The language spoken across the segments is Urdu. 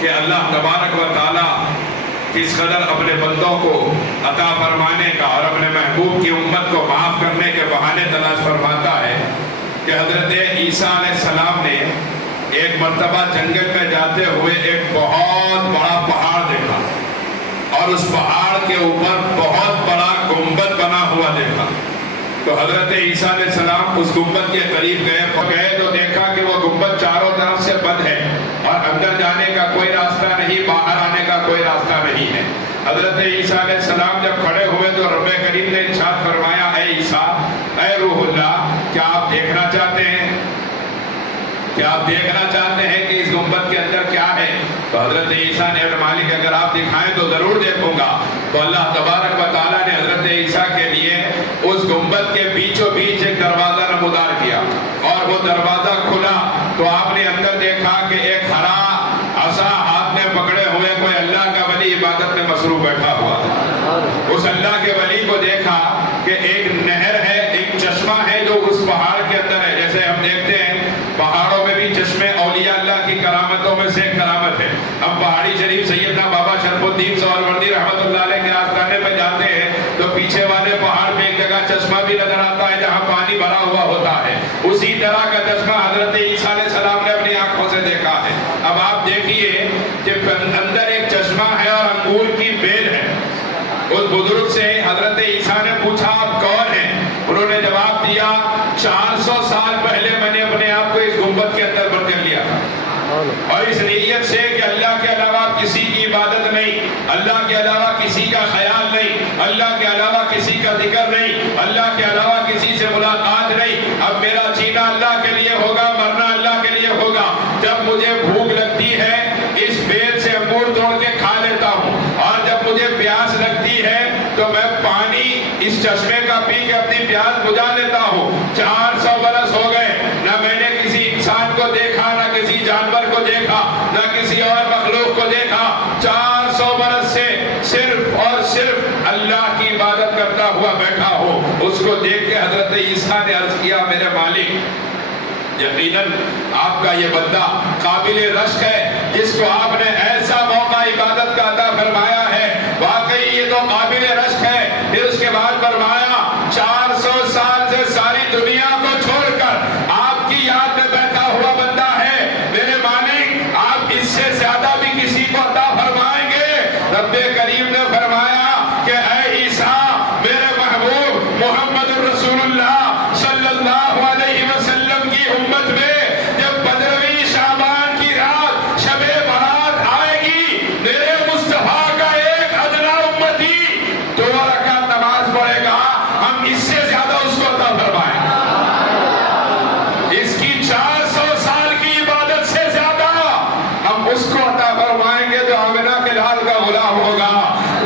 کہ اللہ تبارک و تعالیٰ کس قدر اپنے بندوں کو عطا فرمانے کا اور اپنے محبوب کی امت کو معاف کرنے کے بہانے تلاش فرماتا ہے کہ حضرت عیسیٰ علیہ السلام نے ایک مرتبہ جنگل میں جاتے ہوئے ایک بہت بڑا پہاڑ دیکھا اور اس پہاڑ کے اوپر بہت بڑا گنبد بنا ہوا دیکھا. تو حضرت عیسیٰ علیہ السلام اس گنبد کے قریب گئے تو دیکھا کہ وہ گنبد چاروں طرف سے بند ہے اور اندر جانے کا کوئی راستہ نہیں، باہر آنے کا کوئی راستہ نہیں ہے. حضرت عیسیٰ علیہ السلام جب کھڑے ہوئے تو رب کریم نے ارشاد فرمایا، اے عیسیٰ، اے روح اللہ، کیا آپ دیکھنا چاہتے ہیں؟ کیا آپ دیکھنا چاہتے ہیں کہ اس گنبد کے اندر کیا ہے؟ تو حضرت عیسیٰ نے مالک اگر آپ دکھائیں تو ضرور دیکھوں گا. تو اللہ تبارک و تعالیٰ نے حضرت عیسیٰ کے لیے اس گنبد کے بیچوں بیچ ایک دروازہ نمودار کیا اور وہ دروازہ کھلا تو آپ نے اندر دیکھا کہ ایک ہرا عصا ہاتھ میں پکڑے ہوئے کوئی اللہ کا ولی عبادت میں مصروف بیٹھا ہوا تھا. اس اللہ کے ولی کو دیکھا کہ ایک نہر ہے، ایک چشمہ ہے جو اس پہاڑ کے اندر ہے. جیسے ہم دیکھتے ہیں پہاڑوں میں بھی چشمے اولیاء اللہ کی کرامتوں میں سے ایک کرامت ہے. ہم پہاڑی شریف سیدنا بابا شرف الدین سہروردی رحمۃ اللہ علیہ کے آستانے پہ جاتے ہیں تو پیچھے والے پہاڑ پہ ایک جگہ چشمہ بھی نظر آتا ہے جہاں پانی بھرا ہوا ہوتا ہے. اسی طرح کا چشمہ حضرت عیسیٰ علیہ السلام نے اپنی آنکھوں سے دیکھا ہے. اب آپ دیکھیے کہ اندر ایک چشمہ ہے اور انگور کی بیل ہے. اس بزرگ سے حضرت عیسیٰ نے پوچھا، آپ کون ہیں؟ انہوں نے جواب دیا، 400 سال پہلے میں نے اپنے آپ کو اس گنبد کے اندر بند کر لیا تھا اور اس نیت سے کہ اللہ کے علاوہ کسی کی عبادت نہیں، اللہ کے علاوہ کسی کا خیال نہیں، اللہ کے علاوہ کسی کا ذکر نہیں، اللہ کے علاوہ کسی سے ملاقات نہیں. اب میرا جینا اللہ کے لیے ہوگا، مرنا اللہ کے لیے ہوگا. جب مجھے بھوک لگتی ہے اس بیل سے انگور توڑ کے کھا لیتا ہوں اور جب مجھے پیاس لگتی ہے تو میں پانی اس چشمے کا پی کے اپنی پیاس بجھا لیتا ہوں. 400 برس ہو گئے، نہ میں نے کسی انسان کو دیکھا، نہ کسی جانور کو دیکھا، نہ کسی اور مخلوق کو دیکھا. 400 برس سے صرف اور صرف اللہ کی عبادت کرتا ہوا بیٹھا ہوں. اس کو دیکھ کے حضرت عیسیٰ نے عرض کیا، میرے مالک، یقیناً آپ کا یہ بندہ قابل رشک ہے جس کو آپ نے ایسا موقع عبادت کا عطا فرمایا ہے. واقعی یہ تو قابل رشک ہے. پھر اس کے بعد فرمایا، 400 سال سے ساری دنیا کو چھوڑ کر آپ کی یاد میں بیٹھا ہوا بندہ ہے. میرے مالک، آپ اس سے زیادہ بھی کسی کو عطا فرمائیں گے؟ رب کریم نے فرمایا کہ اے عیسیٰ، میرے محبوب محمد رسول اللہ صلی اللہ علیہ وسلم کی امت میں جب 15ویں شعبان کی رات شب برات آئے گی، میرے مصطفیٰ کا ایک ادنا امتی 2 رکعت نماز پڑھے گا، ہم اس سے زیادہ اس کو عطا فرمائیں گے. اس کی 400 سال کی عبادت سے زیادہ ہم اس کو عطا فرمائیں گے جو آمنہ کے لال کا غلام ہوگا،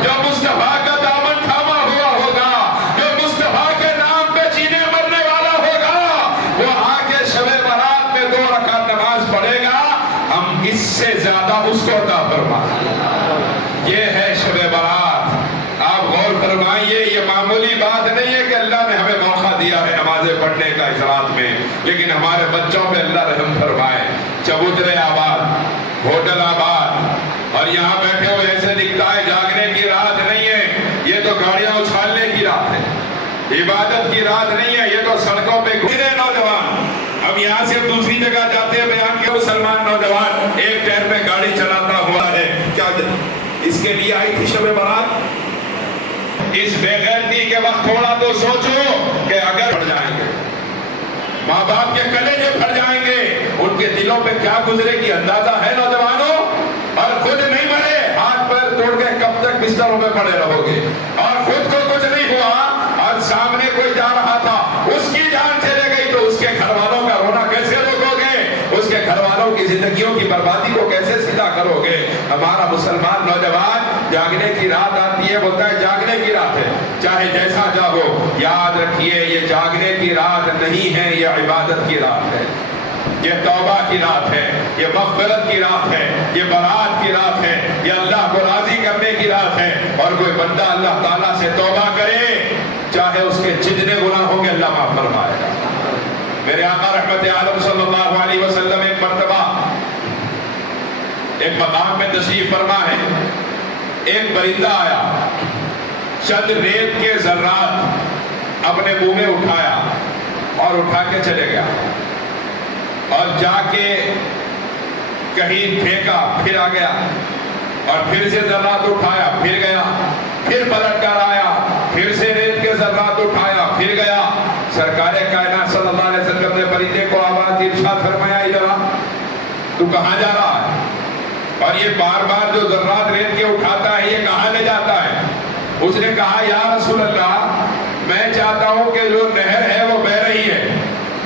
جو مصطفیٰ کا دامن تھاما ہوا ہوگا، جو مصطفیٰ کے نام پہ جینے مرنے والا ہوگا. وہ آ کے شب برات میں 2 رکعت نماز پڑھے گا، ہم اس سے زیادہ اس کو عطا فرمائیں گے. یہ ہے شب برات. آپ غور فرمائیے، یہ معمولی بات نہیں ہے کہ اللہ نے ہمیں موقع دیا ہے نمازیں پڑھنے کا اس رات میں، لیکن ہمارے بچوں پہ اللہ رحم فرمائے. چبوترے آباد، ہوٹل آباد، اور یہاں بیٹھے ہوئے ایسے دکھتا ہے جاگنے کی رات نہیں ہے، یہ تو گاڑیاں اچھالنے کی رات ہے، عبادت کی رات نہیں ہے. یہ تو سڑکوں پہ گھومے نوجوان، اب یہاں سے دوسری جگہ جاتے ہیں بیان کے مسلمان نوجوان ایک ٹائر پہ گاڑی چلاتا ہوا ہے. کیا اس کے لیے آئی تھی شب برات؟ اس بے غیرتی کے وقت تھوڑا تو سوچو کہ اگر پڑ جائیں گے، ماں باپ کے کلیجے پھٹ جائیں گے، ان کے دلوں پہ کیا گزرے گی اندازہ ہے نوجوانوں؟ اور خود نہیں مرے، ہاتھ پیر توڑ کے کب تک بستروں میں پڑے رہو گے؟ اور خود کو کچھ نہیں ہوا اور سامنے کوئی جا رہا تھا، اس کی جان چلے گئی تو اس کے گھر والوں کا رونا کیسے روکو گے؟ اس کے گھر والوں کی زندگیوں کی بربادی کو کیسے سیدھا کرو گے؟ ہمارا مسلمان نوجوان جاگنے کی رات آتی ہے، بولتا ہے جاگنے کی رات ہے، چاہے جیسا جاگو. یاد رکھیے، یہ جاگنے کی رات نہیں ہے، یہ عبادت کی رات ہے، یہ توبہ کی رات ہے، یہ مغفرت کی رات ہے، یہ برات کی رات ہے، یہ اللہ کو راضی کرنے کی رات ہے. اور کوئی بندہ اللہ تعالیٰ سے توبہ کرے، چاہے اس کے جتنے گناہ ہوں گے اللہ معاف فرمائے گا. میرے آقا رحمت عالم صلی اللہ علیہ وسلم ایک مرتبہ ایک مقام میں تشریف فرما ہے، ایک پرندہ آیا، چند ریت کے ذرات اپنے منہ میں اٹھایا اور اٹھا کے چلے گیا، اور جا کے کہیں پھینکا، پھر آ گیا، اور پھر سے ذرات اٹھایا، پھر گیا، پھر پلٹ کر آیا، پھر سے ریت کے ذرات اٹھایا، پھر گیا۔ سرکار کائنات صلی اللہ علیہ وسلم نے پرندے کو آواز دی، ارشاد فرمایا ادھر آ، تو کہاں جا رہا ہے؟ اور یہ بار بار جو ذرات ریت کے اٹھاتا ہے یہ کہاں لے جاتا ہے؟ اس نے کہا یا رسول اللہ، میں چاہتا ہوں کہ جو نہر ہے وہ بہہ رہی ہے،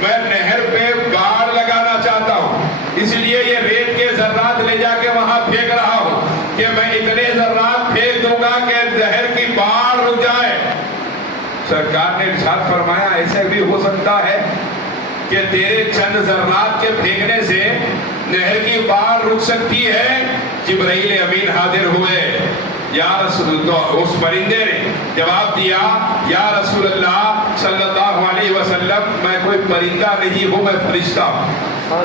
میں نہر پہ باڑ لگانا چاہتا ہوں، اس لیے یہ ریت کے ذرات لے جا کے وہاں پھینک رہا ہوں کہ میں اتنے ذرات پھینک دوں گا کہ نہر کی باڑ رک جائے۔ سرکار نے ارشاد فرمایا ایسے بھی ہو سکتا ہے کہ تیرے چند ذرات کے پھینکنے سے نہر کی باڑ رک سکتی ہے؟ جبرائیل امین حاضر ہوئے، یا رسول اللہ، اس پرندے نے جواب دیا یا رسول اللہ صلی اللہ علیہ وسلم، میں کوئی پرندہ نہیں ہوں، میں فرشتہ ہوں،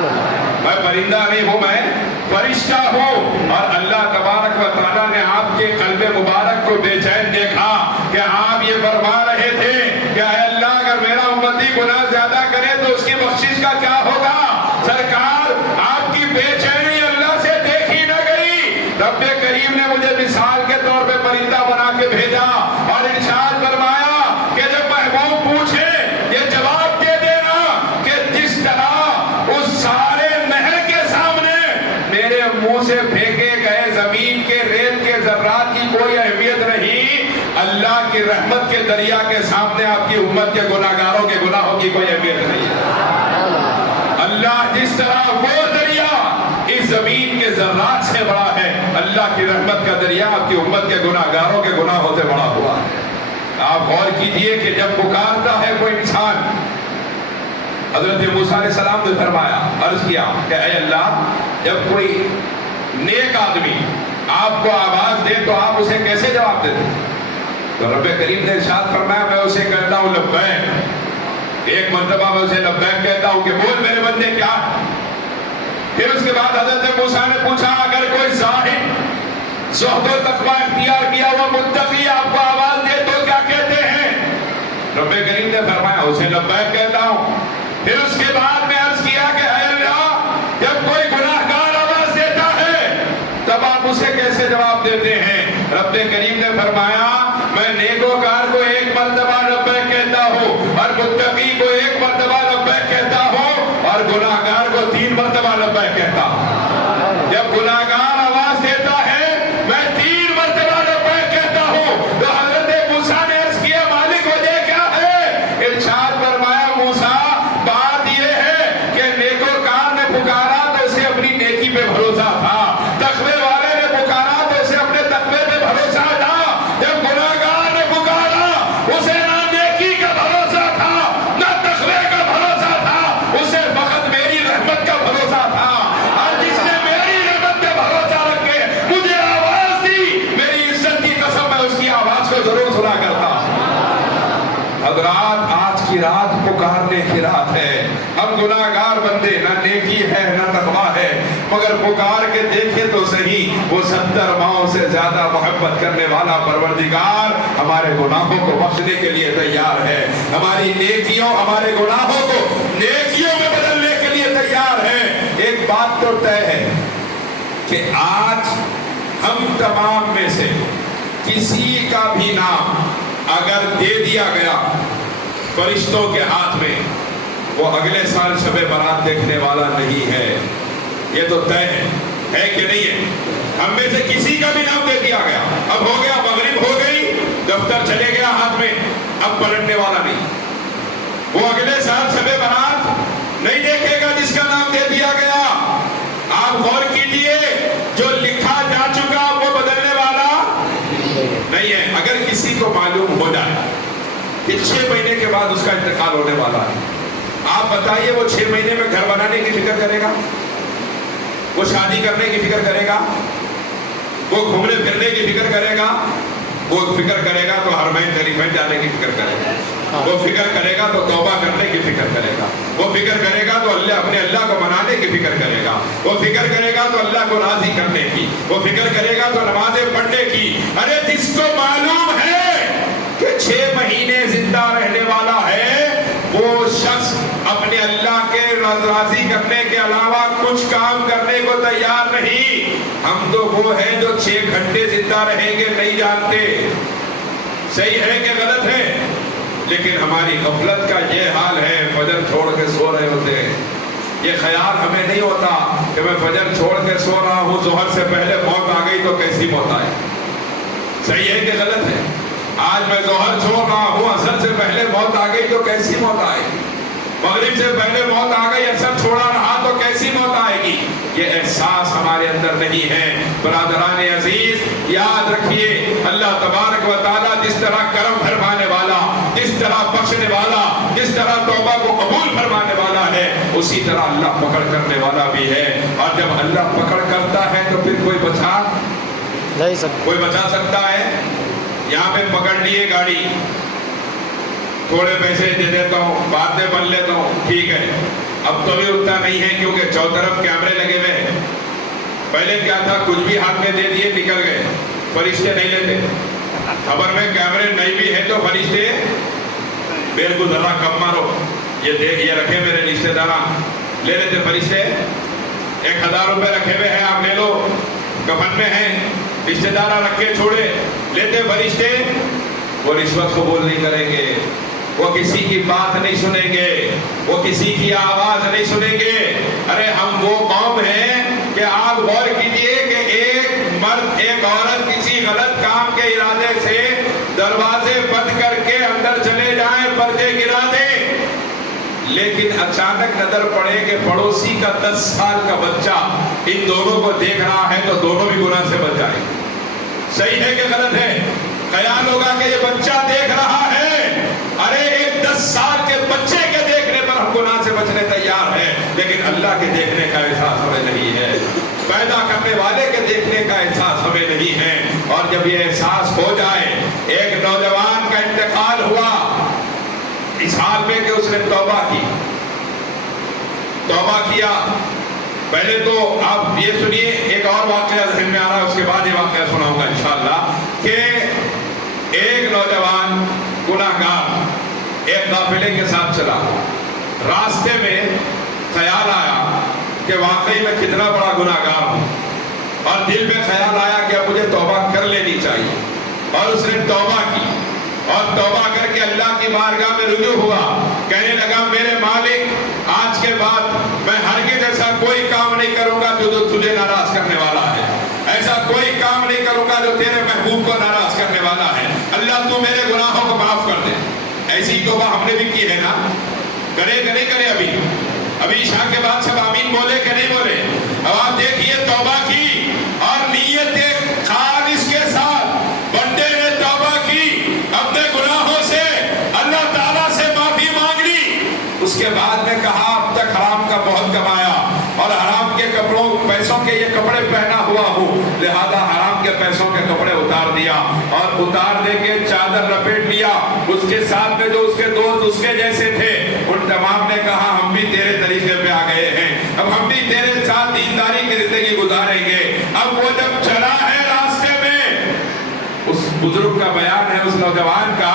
میں پرندہ نہیں ہوں، میں فرشتہ ہوں۔ اور اللہ تبارک و تعالیٰ نے آپ کے قلب مبارک کو بے چین دیکھا کہ آپ یہ فرما رہے تھے کہ اے اللہ اگر میرا امتی گناہ زیادہ کرے تو اس کی بخشش کا کیا ہوگا؟ سرکار آپ کی بے چینی اللہ سے دیکھی نہ گئی، رب کریم نے مجھے مثال کے طور پہ پرندہ بنا کے بھیجا اور ارشاد فرمایا کہ جب محبوب پوچھے یہ جواب دے دینا کہ جس طرح اس سارے نہر کے سامنے میرے منہ سے پھینکے گئے زمین کے ریت کے ذرات کی کوئی اہمیت نہیں، اللہ کی رحمت کے دریا کے سامنے آپ کی امت کے گناہگاروں کے گناہوں کی کوئی اہمیت نہیں ہے۔ اللہ جس طرح وہ دریا اس زمین کے ذرات سے بڑا ہے، اللہ کی رحمت کا دریا آپ کی امت کے گناہگاروں کے گناہوں سے بڑا ہوا ہے۔ آپ غور کیجئے کہ جب پکارتا ہے کوئی انسان، حضرت موسیٰ علیہ السلام نے فرمایا، عرض کیا کہ اے اللہ جب کوئی نیک آدمی آپ کو آواز دے تو آپ اسے کیسے جواب دیتے؟ تو رب کریم نے ارشاد فرمایا میں اسے کہتا ہوں لبیک، ایک مرتبہ میں اسے لبیک کہتا ہوں کہ بول میرے بندے کیا ہے؟ پھر اس کے بعد حضرت موسیٰ نے پوچھا اگر کوئی زاہد زہد و تقوی اختیار کیا ہوا متقی آپ کو آواز دے تو کیا کہتے ہیں؟ رب کریم نے فرمایا اسے لبیک کہتا ہوں۔ پھر اس کے بعد میں عرض کیا کہ اے اللہ جب کوئی گناہگار آواز دیتا ہے تب آپ اسے کیسے جواب دیتے ہیں؟ رب کریم نے فرمایا میں نیکوکار کو ایک مرتبہ لبیک کہتا ہوں اور متقی کو ایک مرتبہ لبیک کہتا ہوں اور گناہگار کو 3 مرتبہ لبیک کہتا ہوں۔ جب گناہگار آواز دیتا ہے میں 3 مرتبہ لبیک کہتا ہوں۔ تو حضرت موسیٰ نے عرض کیا مالک وجہ کیا ہے؟ ارشاد فرمایا موسیٰ بات یہ ہے کہ نیکوکار نے پکارا تو اسے اپنی نیکی پہ بھروسہ تھا، تقوی والے نے پکارا تو اسے اپنے تقوی پہ بھروسہ تھا، جب گناہگار نے پکارا اسے نہ نیکی کا بھروسہ تھا نہ تقوی کا بھروسہ تھا، اسے فقط میری رحمت کا بھروسہ تھا۔ اور جس نے میری رحمت کا بھروسہ رکھ کے مجھے آواز دی، میری عزت کی قسم میں اس کی آواز کو ضرور سنا کرتا۔ حضرات آج کی رات پکارنے کی رات ہے، ہم گناہگار بندے، نہ نیکی ہے نہ تقویٰ ہے، مگر پکار کے دیکھے تو صحیح وہ 70 ماؤں سے زیادہ محبت کرنے والا پروردگار ہمارے گناہوں کو بخشنے کے لیے تیار ہے، ہماری نیکیوں ہمارے گناہوں کو نیکیوں میں بدلنے کے لیے تیار ہے۔ ایک بات تو طے ہے کہ آج ہم تمام میں سے کسی کا بھی نام اگر دے دیا گیا فرشتوں کے ہاتھ میں وہ اگلے سال شب برات دیکھنے والا نہیں ہے، یہ تو طے ہے کہ نہیں ہے؟ ہم میں سے کسی کا بھی نام دے دیا گیا، اب ہو گیا مغرب ہو گئی، دفتر چلے گیا ہاتھ میں، اب پلٹنے والا نہیں، وہ اگلے سال شب برات نہیں دیکھے گا جس کا نام دے دیا گیا۔ آپ غور کیجئے جو لکھا جا چکا وہ بدلنے والا نہیں ہے۔ اگر کسی کو معلوم ہو جائے کہ 6 مہینے کے بعد اس کا انتقال ہونے والا ہے، آپ بتائیے وہ 6 مہینے میں گھر بنانے کی فکر کرے گا؟ وہ شادی کرنے کی فکر کرے گا؟ وہ گھومنے پھرنے کی فکر کرے گا؟ وہ فکر کرے گا تو حرمین شریفین جانے کی فکر کرے گا۔ وہ فکر کرے گا تو توبہ کرنے کی فکر کرے گا، وہ فکر کرے گا تو اپنے اللہ کو منانے کی فکر کرے گا، وہ فکر کرے گا تو اللہ کو راضی کرنے کی، وہ فکر کرے گا تو نمازیں پڑھنے کی۔ ارے جس کو معلوم ہے کہ 6 مہینے زندہ رہنے والا ہے، وہ شخص اپنے اللہ کے راضی کرنے کے علاوہ کچھ کام کرنے کو تیار نہیں۔ ہم تو وہ ہیں جو 6 گھنٹے زندہ رہیں گے نہیں جانتے، صحیح ہے کہ غلط ہے؟ لیکن ہماری غفلت کا یہ حال ہے، فجر چھوڑ کے سو رہے ہوتے ہیں، یہ خیال ہمیں نہیں ہوتا کہ میں فجر چھوڑ کے سو رہا ہوں، ظہر سے پہلے موت آ گئی تو کیسی موت آئے، صحیح ہے کہ غلط ہے؟ آج میں ظہر چھوڑ رہا ہوں، عصر سے پہلے موت آ گئی تو کیسی موت آئے گی، مغرب سے پہلے موت آ گئی، عصر چھوڑا رہا تو کیسی موت آئے گی۔ یہ احساس ہمارے اندر نہیں ہے۔ برادران عزیز، یاد رکھیے، اللہ تبارک و تعالیٰ جس طرح کرم فرمانے والا، جس طرح بخشنے والا، جس طرح توبہ کو قبول فرمانے والا ہے، اسی طرح اللہ پکڑ کرنے والا بھی ہے۔ اور جب اللہ پکڑ کرتا ہے تو پھر کوئی بچا نہیں سکتا، کوئی بچا سکتا ہے؟ یہاں پہ پکڑ لیے گاڑی، تھوڑے پیسے دے دیتا ہوں، بعد میں بن لیتا ہوں، ٹھیک ہے، اب تو بھی اتنا نہیں ہے کیونکہ چاروں طرف کیمرے لگے ہوئے ہیں۔ پہلے کیا تھا، کچھ بھی ہاتھ میں دے دیے نکل گئے، فرشتے نہیں لیتے۔ خبر میں کیمرے نہیں بھی ہے تو فرشتے میرے کو ذرا کم مارو، یہ دیکھ، یہ رکھے میرے رشتے دار، لے لیتے فرشتے۔ 1000 روپے رکھے ہوئے ہیں، آپ لے لو، کفن میں ہیں، رشتے دار رکھے چھوڑے، لیتے فرشتے۔ وہ رشوت قبول نہیں کریں گے، وہ کسی کی بات نہیں سنیں گے، وہ کسی کی آواز نہیں سنیں گے۔ ارے ہم وہ قوم ہیں کہ آپ غور کیجئے کہ ایک مرد ایک عورت کسی غلط کام کے ارادے سے دروازے بند کر کے اندر چلے جائیں، پردے گرا دیں، لیکن اچانک نظر پڑے کہ پڑوسی کا 10 سال کا بچہ ان دونوں کو دیکھ رہا ہے تو دونوں بھی گناہ سے بچ جائیں۔ صحیح ہے کہ غلط ہے؟ خیال ہوگا کہ یہ بچہ دیکھ رہا ہے، ارے ایک 10 سال کے بچے کے دیکھنے پر ہم گناہ سے بچنے تیار ہیں، لیکن اللہ کے دیکھنے کا احساس ہمیں نہیں ہے، پیدا کرنے والے کے دیکھنے کا احساس ہمیں نہیں ہے۔ اور جب یہ احساس ہو جائے، ایک نوجوان کا انتقال ہوا اس حال میں کہ اس نے توبہ کی، توبہ کیا۔ پہلے تو آپ یہ سنیے، ایک اور واقعہ ذہن میں آ رہا ہے، اس کے بعد یہ واقعہ سناؤں گا انشاءاللہ، کہ ایک نوجوان گناہگار ایک قافلے کے ساتھ چلا، راستے میں خیال آیا کہ واقعی میں کتنا بڑا گناہگار ہوں، اور دل میں خیال آیا کہ اب مجھے توبہ کر لینی چاہیے، اور اس نے توبہ کی، اور توبہ کر کے اللہ کی بارگاہ میں رجوع ہوا، کہنے لگا میرے مالک آج کے بعد میں ہرگز ایسا کوئی کام نہیں کروں گا جو تجھے ناراض کرنے والا ہے، ایسا کوئی کام نہیں کروں گا جو تیرے محبوب کو ناراض کرنے والا ہے، اللہ تو میرے گناہوں کو معاف کر دے۔ ایسی توبہ ہم نے بھی کی ہے نا، کرے کہ نہیں کرے؟ ابھی عشاء کے بعد سب آمین بولے کہ نہیں بولے؟ اب آپ دیکھیے، توبہ کی اور نیت خالص کے ساتھ بندے نے توبہ کی، اپنے گناہوں سے اللہ تعالیٰ سے معافی مانگ لی، اس کے بعد نے کہا اب تک حرام کا بہت کمایا اور حرام کے کپڑوں پیسوں کے یہ کپڑے پہنا ہوا ہوں، لہذا حرام کے پیسوں کے کپڑے اتار دیا، اور اتار دے کے چادر لپیٹ لیا۔ اس کے ساتھ میں جو اس کے دوست اس کے جیسے تھے، ان تمام نے کہا ہم بھی تیرے طریقے پہ آ گئے ہیں، اب ہم بھی تیرے ساتھ دینداری کی زندگی گزاریں گے۔ اب وہ جب چلا ہے راستے میں، اس بزرگ کا بیان ہے، اس نوجوان کا،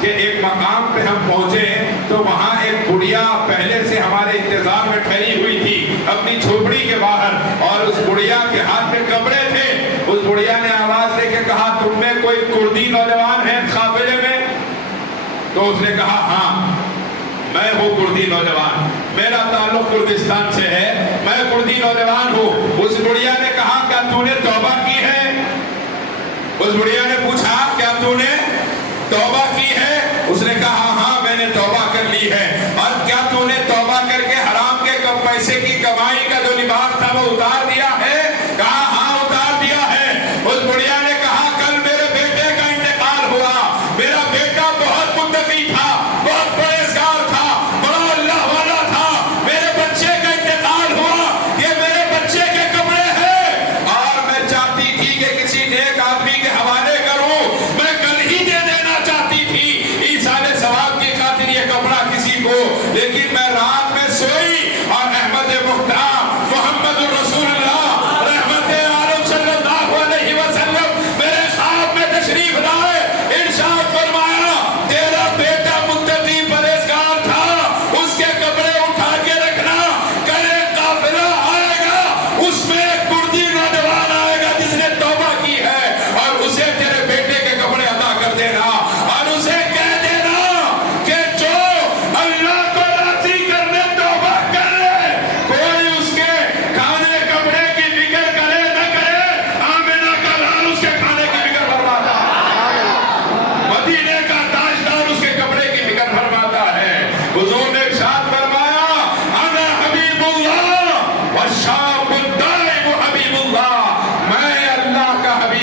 کہ ایک مقام پہ ہم پہنچے تو وہاں ایک بڑھیا پہلے سے ہمارے انتظار میں ٹھہری ہوئی تھی اپنی جھوپڑی کے باہر، اور اس بڑھیا کے ہاتھ میں کپڑے تھے۔ اس بڑھیا نے آواز دے کے کہا تم میں کوئی کردی نوجوان ہے قافلے میں؟ تو اس نے کہا ہاں میں ہوں کردی نوجوان، میرا تعلق کردستان سے ہے، میں کردی نوجوان ہوں۔ اس بڑھیا نے کہا کیا تو نے توبہ کی ہے؟ اس بڑھیا نے پوچھا کیا تو نے توبہ کی ہے؟ اس نے کہا ہاں میں نے توبہ کر لی ہے۔ اور کیا تو نے توبہ کر کے حرام کے کم پیسے کی کمائی کا جو لباس تھا وہ اتار دیا ہے؟ کہا ہاں اتار دیا ہے۔ اس بڑھیا نے کہا کل میرے بیٹے کا انتقال ہوا، میرا بیٹا بہت متقی تھا، بہت پرہیزگار تھا، بڑا اللہ والا تھا، میرے بچے کا انتقال ہوا، یہ میرے بچے کے کپڑے ہیں، اور میں چاہتی تھی کہ کسی نیک آدمی کے حوالے کروں، میں کل ہی دے دینا چاہتی تھی، ایصال ثواب کی